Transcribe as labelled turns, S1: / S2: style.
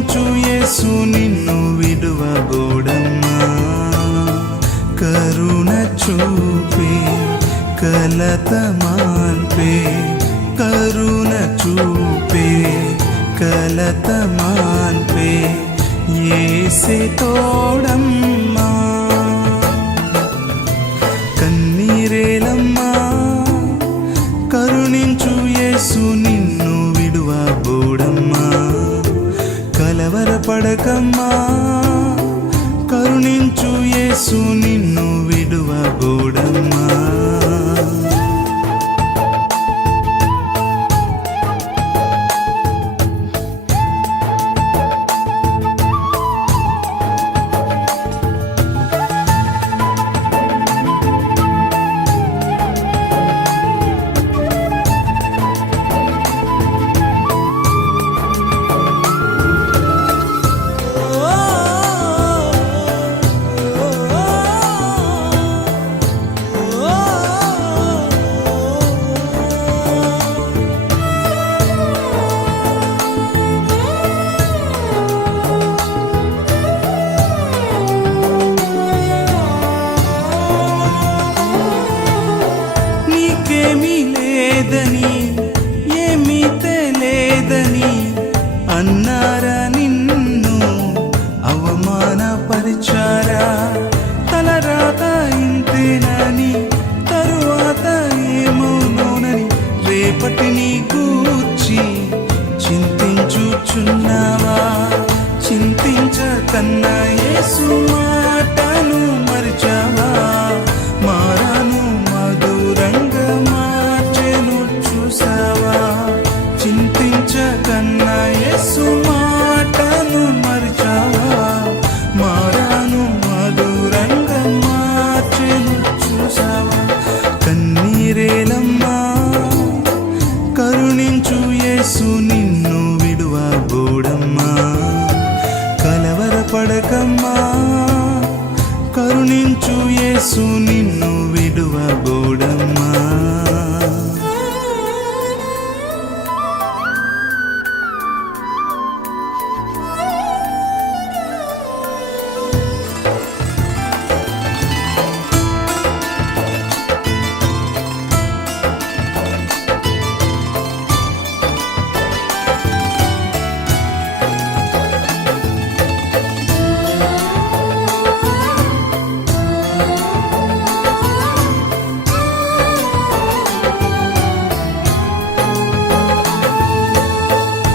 S1: ఉంచు యేసు నిన్ను విడువబోడమ్మా. కరుణ చూపే కలత మాన్పే కరుణ చూపే కలత మాన్పే ఏసే తోడమ్మా. కన్నీరేలమ్మా కరుణించు యేసు నిన్ను విడువబో పడకమ్మా. కరుణించు యేసు నిన్ను. అవమానపరిచారా తలరాత ఇంతేనని తరువాత ఏమవునోనని రేపటిని కూర్చి చింతించుచున్నావా? చింతించకన్నా యేసు మాటను మనసు నిన్ను విడువబోడమ్మా.